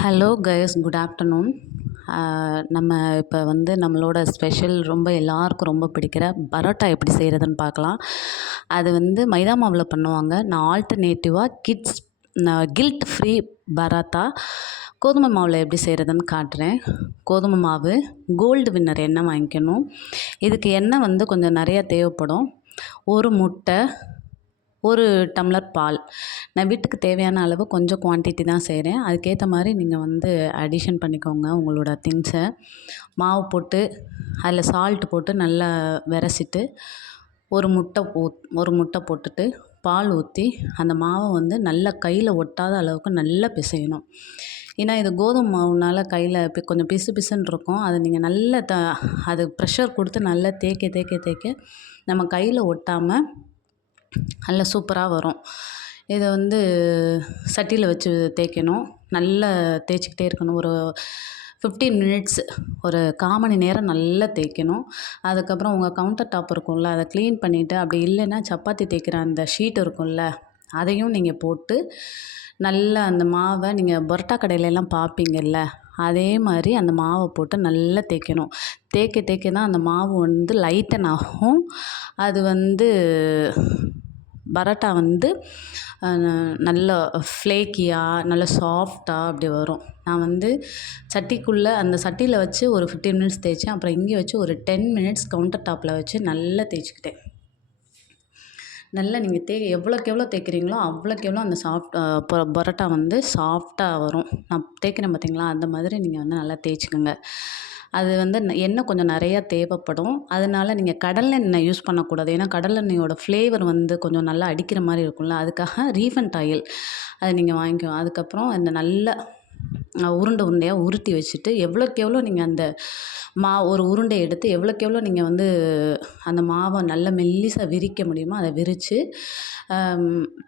Hello guys, good afternoon. நம்ம இப்போ வந்து நம்மளோட ஸ்பெஷல் ரொம்ப எல்லாருக்கும் ரொம்ப பிடிக்கிற பரோட்டா எப்படி செய்கிறதுன்னு பார்க்கலாம். அது வந்து மைதா மாவில் பண்ணுவாங்க. நான் ஆல்டர்னேட்டிவாக கில்ட் ஃப்ரீ பரோட்டா கோதுமை மாவில் எப்படி செய்கிறதுன்னு காட்டுறேன். கோதுமை மாவு, கோல்டு வின்னர் எண்ணெய் வாங்கிக்கணும். இதுக்கு எண்ணெய் வந்து கொஞ்சம் நிறையா தேவைப்படும். ஒரு முட்டை, ஒரு டம்ளர் பால். நான் வீட்டுக்கு தேவையான அளவு கொஞ்சம் குவான்டிட்டி தான் செய்கிறேன். அதுக்கேற்ற மாதிரி நீங்கள் வந்து அடிஷன் பண்ணிக்கோங்க உங்களோட திங்ஸை. மாவு போட்டு அதில் சால்ட் போட்டு நல்லா விரசிட்டு ஒரு முட்டை போட்டுட்டு பால் ஊற்றி அந்த மாவை வந்து நல்லா கையில் ஒட்டாத அளவுக்கு நல்லா பிசையணும். ஏன்னா இது கோதுமை மாவுனால கையில் கொஞ்சம் பிசு பிசுன்னு இருக்கும். அதை நீங்கள் நல்லா அது ப்ரெஷர் கொடுத்து நல்லா தேய்க்க நம்ம கையில் ஒட்டாமல் நல்லா சூப்பராக வரும். இதை வந்து சட்டியில் வச்சு தேய்க்கணும். நல்லா தேய்ச்சிக்கிட்டே இருக்கணும். ஒரு 15 மினிட்ஸ், ஒரு 1/4 மணி நேரம் நல்லா தேய்க்கணும். அதுக்கப்புறம் உங்கள் கவுண்டர் டாப் இருக்கும்ல, அதை க்ளீன் பண்ணிவிட்டு, அப்படி இல்லைன்னா சப்பாத்தி தேய்க்கிற அந்த ஷீட் இருக்கும்ல, அதையும் நீங்கள் போட்டு நல்லா அந்த மாவை நீங்கள் பரோட்டா கடையிலெல்லாம் பார்ப்பீங்கள்ல, அதே மாதிரி அந்த மாவை போட்டு நல்லா தேய்க்கணும். தேய்க்க தான் அந்த மாவு வந்து லைட்டன் ஆகும். அது வந்து பரோட்டா வந்து நல்ல ஃப்ளேக்கியாக நல்ல சாஃப்டாக அப்படி வரும். நான் வந்து அந்த சட்டியில் வச்சு ஒரு 15 மினிட்ஸ் தேய்ச்சேன். அப்புறம் இங்கே வச்சு ஒரு 10 மினிட்ஸ் கவுண்டர் டாப்பில் வச்சு நல்லா தேய்ச்சிக்கிட்டேன். நல்லா நீங்கள் எவ்வளோக்கு எவ்வளோ தேய்க்கிறீங்களோ அவ்வளோக்கு எவ்வளோ அந்த பரோட்டா வந்து சாஃப்டாக வரும். நான் தேய்க்கிறேன் பார்த்தீங்களா, அந்த மாதிரி நீங்கள் வந்து நல்லா தேய்ச்சிக்கோங்க. அது வந்து எண்ணெய் கொஞ்சம் நிறையா தேவைப்படும். அதனால நீங்கள் கடலெண்ணெய் யூஸ் பண்ணக்கூடாது. ஏன்னா கடலெண்ணெயோட ஃப்ளேவர் வந்து கொஞ்சம் நல்லா அடிக்கிற மாதிரி இருக்கும்ல, அதுக்காக ரீஃபண்ட் ஆயில் அதை நீங்கள் வாங்கிக்கணும். அதுக்கப்புறம் இந்த நல்ல உருண்டையாக உருட்டி வச்சுட்டு எவ்வளோக்கு எவ்வளோ நீங்கள் அந்த ஒரு உருண்டை எடுத்து எவ்வளோக்கு எவ்வளோ நீங்கள் வந்து அந்த மாவை நல்ல மெல்லிசாக விரிக்க முடியுமோ அதை விரித்து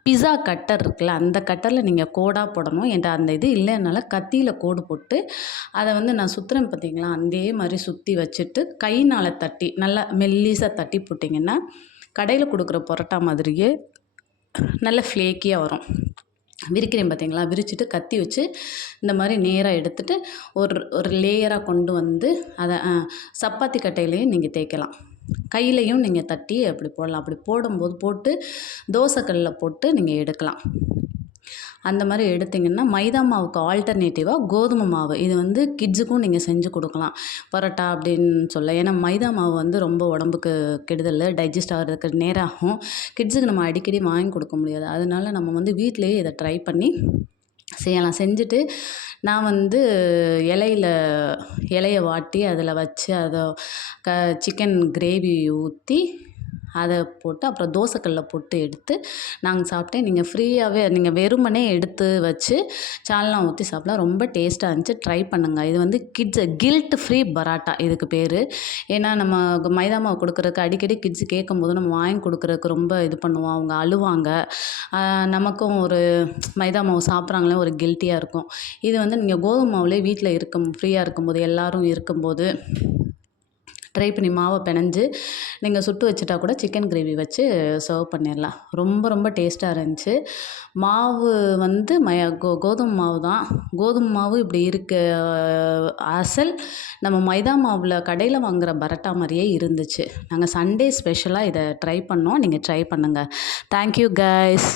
பிஸா கட்டர் இருக்குல்ல, அந்த கட்டரில் நீங்கள் கோடாக போடணும். என்கிட்ட அந்த இது இல்லைனால கத்தியில் கோடு போட்டு அதை வந்து நான் சுற்றுறேன் பார்த்தீங்களா, அதே மாதிரி சுற்றி வச்சுட்டு கைனால் தட்டி நல்லா மெல்லிசாக தட்டி போட்டிங்கன்னா கடையில் கொடுக்குற பரோட்டா மாதிரியே நல்ல ஃப்ளேக்கியாக வரும். விரிக்கிறேன் பார்த்தீங்களா, விரிச்சிட்டு கத்தி வச்சு இந்த மாதிரி நேராக எடுத்துகிட்டு ஒரு லேயராக கொண்டு வந்து அதை சப்பாத்தி கட்டையிலையும் நீங்கள் தேய்க்கலாம். கையிலையும் நீங்கள் தட்டி அப்படி போடலாம். அப்படி போட்டு தோசைக்கல்லில் போட்டு நீங்கள் எடுக்கலாம். அந்த மாதிரி எடுத்திங்கன்னா மைதா மாவுக்கு ஆல்டர்னேட்டிவாக கோதுமை மாவு, இது வந்து கிட்ஸுக்கும் நீங்கள் செஞ்சு கொடுக்கலாம் பரோட்டா அப்படின்னு சொல்ல. ஏன்னா மைதா மாவு வந்து ரொம்ப உடம்புக்கு கெடுதல், டைஜஸ்ட் ஆகிறதுக்கு நேரம் ஆகும். கிட்ஸுக்கு நம்ம அடிக்கடி வாங்கி கொடுக்க முடியாது. அதனால நம்ம வந்து வீட்டிலையே இதை ட்ரை பண்ணி செய்யலாம். செஞ்சுட்டு நான் வந்து இலையை வாட்டி அதில் வச்சு அதை சிக்கன் கிரேவி ஊற்றி அதை போட்டு அப்புறம் தோசைக்கல்லில் போட்டு எடுத்து நாங்கள் சாப்பிட்டேன். நீங்கள் ஃப்ரீயாகவே நீங்கள் வெறுமனே எடுத்து வச்சு சால்னா ஊற்றி சாப்பிடலாம். ரொம்ப டேஸ்ட்டாக இருந்துச்சு. ட்ரை பண்ணுங்கள். இது வந்து கில்ட் ஃப்ரீ பரோட்டா இதுக்கு பேர். ஏன்னா நம்ம மைதா மாவு கொடுக்குறதுக்கு அடிக்கடி கிட்ஸு கேட்கும்போது நம்ம வாங்கி கொடுக்குறதுக்கு ரொம்ப இது பண்ணுவோம். அவங்க அழுவாங்க. நமக்கும் ஒரு மைதா மாவு சாப்பிட்றாங்களே ஒரு கில்ட்டியாக இருக்கும். இது வந்து நீங்கள் கோதுமை மாவுலேயே வீட்டில் ஃப்ரீயாக இருக்கும்போது எல்லோரும் இருக்கும்போது ட்ரை பண்ணி மாவை பிணைஞ்சு நீங்கள் சுட்டு வச்சுட்டா கூட சிக்கன் கிரேவி வச்சு சர்வ் பண்ணிடலாம். ரொம்ப ரொம்ப டேஸ்ட்டாக இருந்துச்சு. மாவு வந்து கோதுமை மாவு தான். கோதுமை மாவு இப்படி அசல் நம்ம மைதா மாவில் கடையில் வாங்குகிற பரோட்டா மாதிரியே இருந்துச்சு. நாங்கள் சண்டே ஸ்பெஷலாக இதை ட்ரை பண்ணோம். நீங்கள் ட்ரை பண்ணுங்கள். Thank you guys.